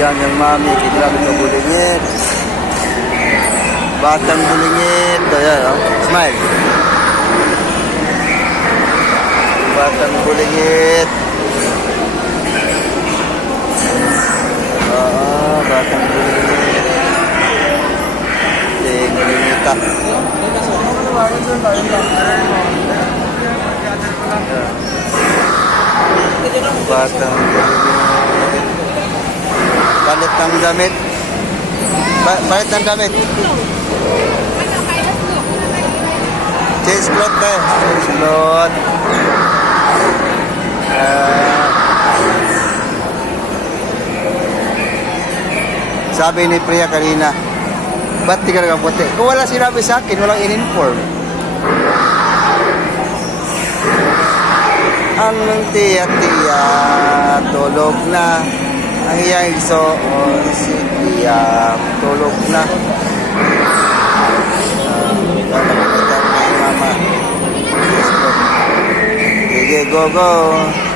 Ayan yung mami, grabe ka bulingit. Batang bulingit. Ayan, oh. Smile. Batang bulingit. Oo, batang bulingit. Ting bulingita. Batang bulingit. Palit ng damit. Ba palit ng damit. Change cloth ba? Change cloth. Ah. sabi ni Priya kanina, ba't di ka nakaputi? Kung wala sinabi sa akin, walang in-inform. Ang tiya-tiya, tulog na. Ang iyang igsoon, si tiya, tulog na. Ah. Sige, go, go.